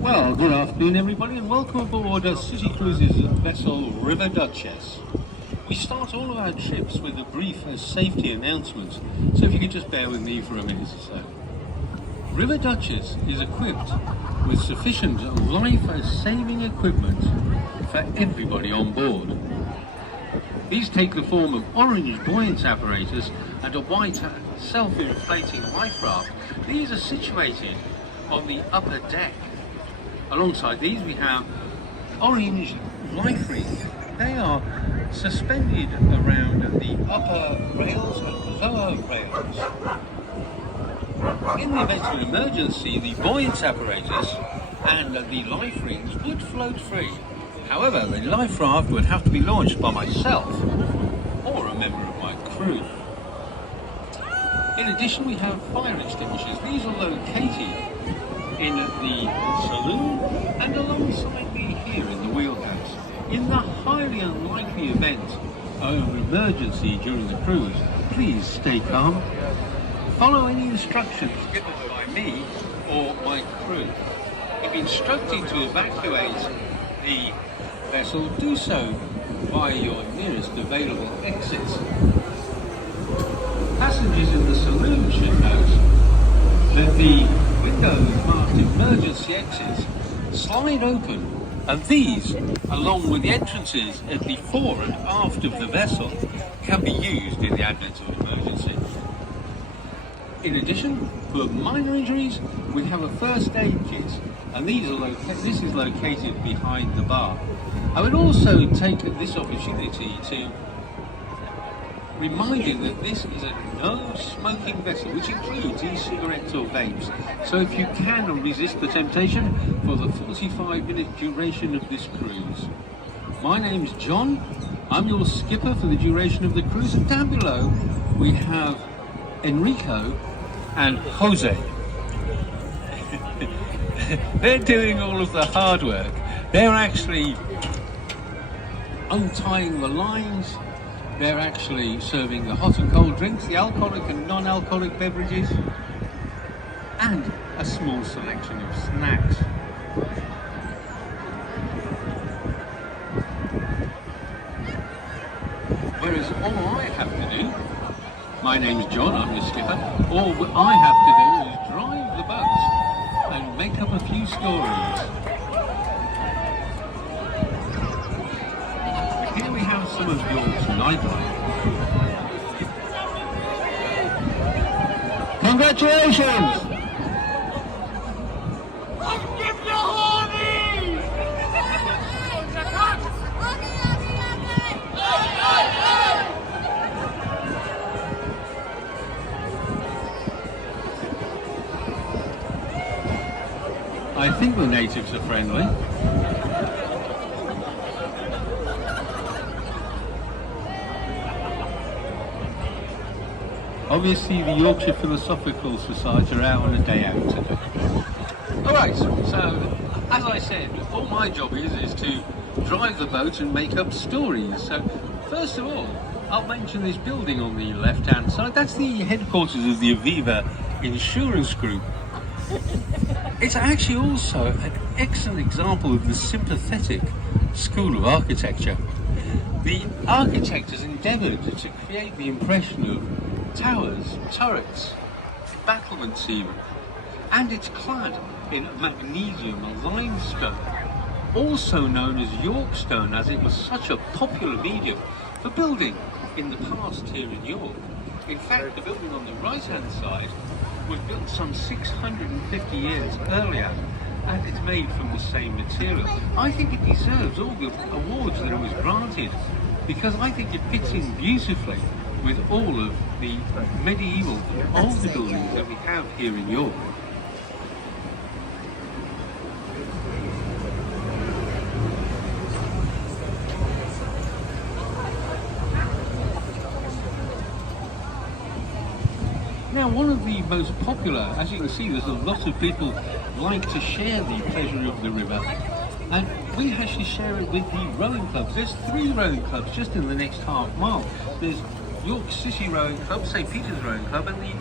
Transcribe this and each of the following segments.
Well, good afternoon everybody and welcome aboard City Cruises vessel River Duchess. We start all of our trips with a brief safety announcement, so if you could just bear with me for a minute or so. River Duchess is equipped with sufficient life-saving equipment for everybody on board. These take the form of orange buoyant apparatus and a white self-inflating life raft. These are situated on the upper deck. Alongside these we have orange life rings. They are suspended around the upper rails and lower rails. In the event of an emergency, the buoyant apparatus and the life rings would float free. However, the life raft would have to be launched by myself or a member of my crew. In addition, we have fire extinguishers. These are located in the saloon and alongside me here in the wheelhouse. In the highly unlikely event of an emergency during the cruise, please stay calm. Follow any instructions given by me or my crew. If instructed to evacuate the vessel, do so via your nearest available exits. Passengers in the saloon should note that the windows marked emergency exits slide open, and these, along with the entrances at the fore and aft of the vessel, can be used in the event of an emergency. In addition, for minor injuries, we have a first aid kit, and this is located behind the bar. I would also take this opportunity to remind you that this is a no-smoking vessel, which includes e-cigarettes or vapes. So if you can resist the temptation for the 45-minute duration of this cruise. My name's John. I'm your skipper for the duration of the cruise, and down below we have Enrico and Jose. They're doing all of the hard work. They're actually untying the lines. They're actually serving the hot and cold drinks, the alcoholic and non-alcoholic beverages, and a small selection of snacks. Whereas all I have to do, my name's John, I'm your skipper, all I have to do is drive the boat and make up a few stories. Here we have some of York's nightlife. Congratulations! I think the natives are friendly. Obviously the Yorkshire Philosophical Society are out on a day out today. Alright, so as I said, all my job is to drive the boat and make up stories. So first of all, I'll mention this building on the left hand side. That's the headquarters of the Aviva Insurance Group. It's actually also an excellent example of the sympathetic school of architecture. The architect has endeavoured to create the impression of towers, turrets, battlements even, and it's clad in magnesium limestone, also known as York stone, as it was such a popular medium for building in the past here in York. In fact, the building on the right-hand side was built some 650 years earlier, and it's made from the same material. I think it deserves all the awards that it was granted, because I think it fits in beautifully with all of the medieval older buildings that we have here in York. Now, one of the most popular, as you can see, there's a lot of people like to share the pleasure of the river, and we actually share it with the rowing clubs. There's 3 rowing clubs just in the next half mile. There's York City Rowing Club, St. Peter's Rowing Club, and the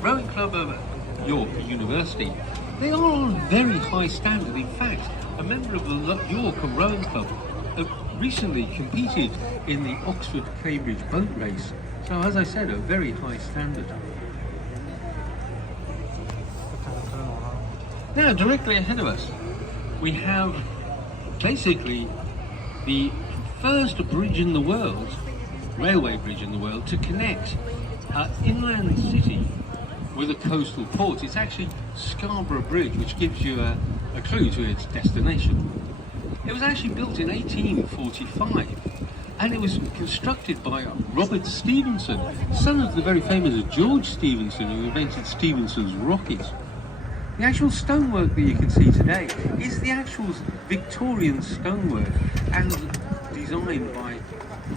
Rowing Club of York University. They are on very high standard. In fact, a member of the York Rowing Club recently competed in the Oxford-Cambridge boat race. So, as I said, a very high standard. Now, directly ahead of us, we have basically the first bridge in the world, railway bridge in the world, to connect inland city with a coastal port. It's actually Scarborough Bridge, which gives you a clue to its destination. It was actually built in 1845, and it was constructed by Robert Stephenson, son of the very famous George Stephenson, who invented Stephenson's rocket. The actual stonework that you can see today is the actual Victorian stonework and designed by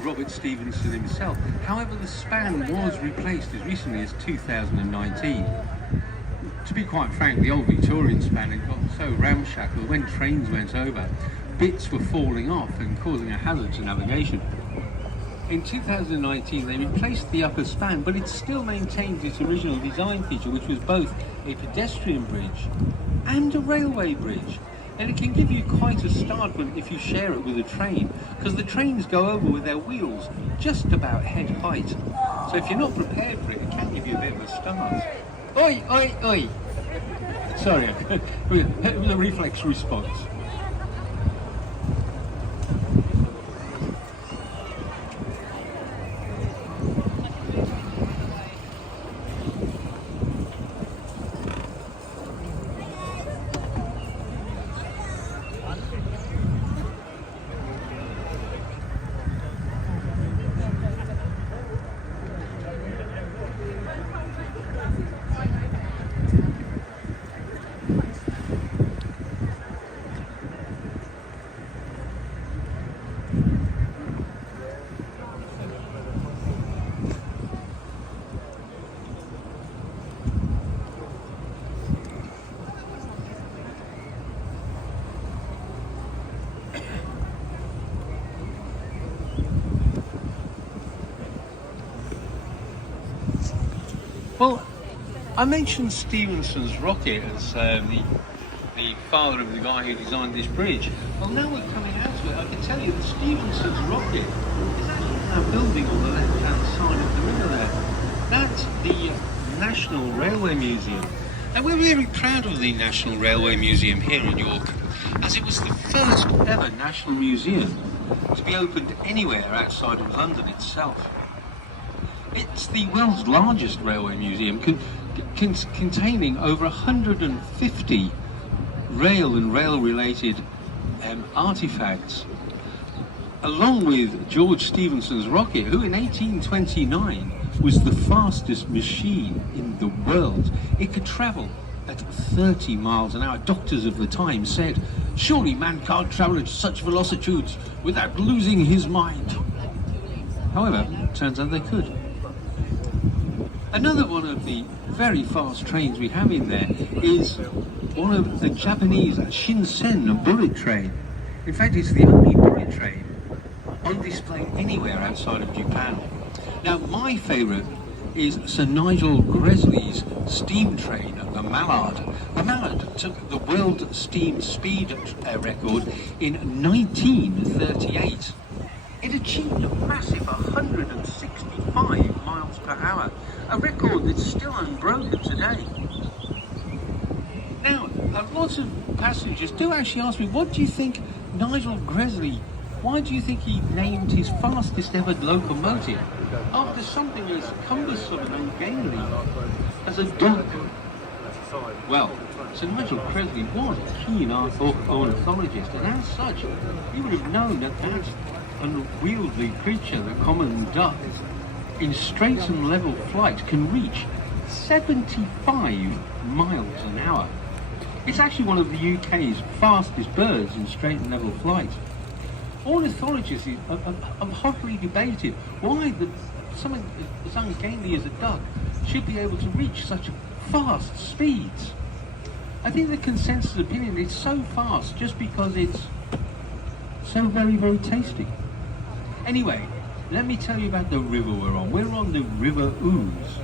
Robert Stephenson himself. However, the span was replaced as recently as 2019. To be quite frank, the old Victorian span had got so ramshackle that when trains went over, bits were falling off and causing a hazard to navigation. In 2019, they replaced the upper span, but it still maintains its original design feature, which was both a pedestrian bridge and a railway bridge. And it can give you quite a start if you share it with a train, because the trains go over with their wheels just about head height. So if you're not prepared for it, it can give you a bit of a start. Oi, oi, oi! Sorry, it was a reflex response. Well, I mentioned Stephenson's rocket as the father of the guy who designed this bridge. Well, now we're coming out to it, I can tell you that Stephenson's rocket is actually now building on the left-hand side of the river there. That's the National Railway Museum. And we're really proud of the National Railway Museum here in York, as it was the first ever national museum to be opened anywhere outside of London itself. It's the world's largest railway museum, containing over 150 rail and rail-related artifacts, along with George Stephenson's rocket, who in 1829 was the fastest machine in the world. It could travel at 30 miles an hour. Doctors of the time said, surely man can't travel at such velocitudes without losing his mind. However, it turns out they could. Another one of the very fast trains we have in there is one of the Japanese Shinsen bullet train. In fact, it's the only bullet train on display anywhere outside of Japan. Now, my favourite is Sir Nigel Gresley's steam train, the Mallard. The Mallard took the world steam speed record in 1938. It achieved a massive 165 miles per hour, a record that's still unbroken today. lots of passengers do actually ask me, what do you think Nigel Gresley, why do you think he named his fastest ever locomotive after something as cumbersome and ungainly as a duck? Well, Sir Nigel Gresley was a keen ornithologist, and as such, he would have known that that unwieldy creature, the common duck, in straight and level flight can reach 75 miles an hour. It's actually one of the UK's fastest birds in straight and level flight. Ornithologists have hotly debated why something as ungainly as a duck should be able to reach such fast speeds. I think the consensus opinion is so fast just because it's so very, very tasty. Anyway, let me tell you about the river we're on. We're on the River Ouse.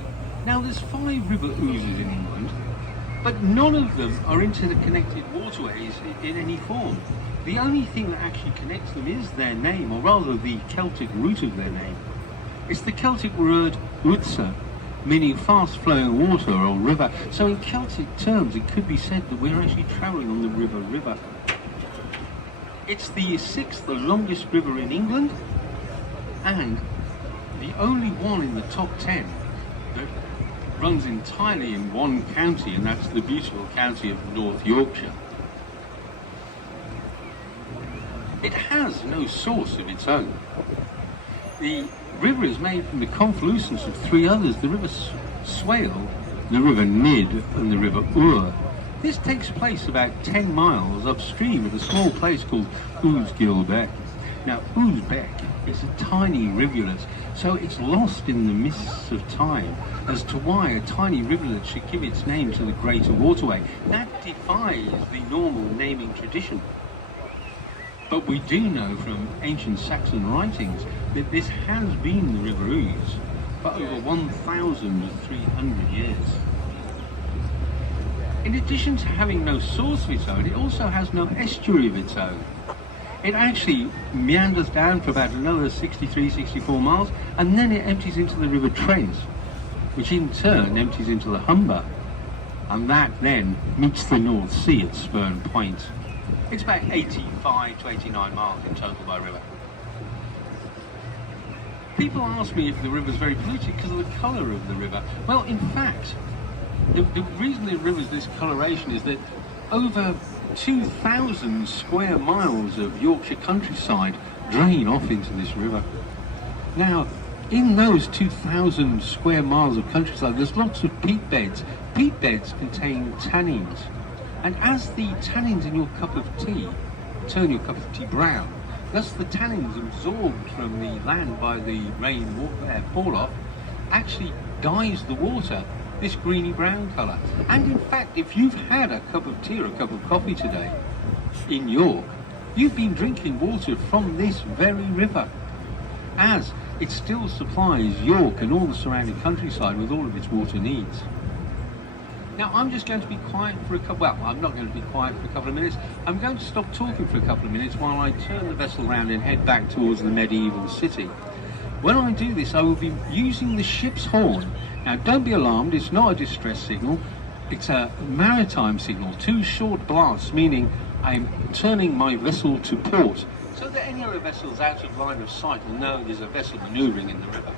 Now, there's 5 river ouzes in England, but none of them are interconnected waterways in any form. The only thing that actually connects them is their name, or rather the Celtic root of their name. It's the Celtic word Utsa, meaning fast-flowing water or river. So in Celtic terms, it could be said that we're actually travelling on the river. It's the 6th, the longest river in England, and the only one in the top 10 that runs entirely in one county, and that's the beautiful county of North Yorkshire. It has no source of its own. The river is made from the confluence of 3 others, the River Swale, the River Nid, and the River Ure. This takes place about 10 miles upstream at a small place called Ousgill Beck. Now, Ouse Beck is a tiny rivulet, so it's lost in the mists of time as to why a tiny rivulet should give its name to the greater waterway. That defies the normal naming tradition. But we do know from ancient Saxon writings that this has been the River Ouse for over 1,300 years. In addition to having no source of its own, it also has no estuary of its own. It actually meanders down for about another 64 miles, and then it empties into the River Trent, which in turn empties into the Humber, and that then meets the North Sea at Spurn Point. It's about 85 to 89 miles in total by river. People ask me if the river's very polluted because of the colour of the river. Well, in fact, the reason the river's this coloration is that over 2,000 square miles of Yorkshire countryside drain off into this river. Now, in those 2,000 square miles of countryside, there's lots of peat beds. Peat beds contain tannins. And as the tannins in your cup of tea turn your cup of tea brown, thus the tannins absorbed from the land by the rain fall off actually dyes the water this greeny brown colour. And in fact, if you've had a cup of tea or a cup of coffee today in York, you've been drinking water from this very river, as it still supplies York and all the surrounding countryside with all of its water needs. Now, I'm just going to be quiet for I'm not going to be quiet for a couple of minutes. I'm going to stop talking for a couple of minutes while I turn the vessel round and head back towards the medieval city. When I do this, I will be using the ship's horn. Now, don't be alarmed, it's not a distress signal. It's a maritime signal, 2 short blasts, meaning I'm turning my vessel to port, so that any other vessels out of line of sight will know there's a vessel manoeuvring in the river.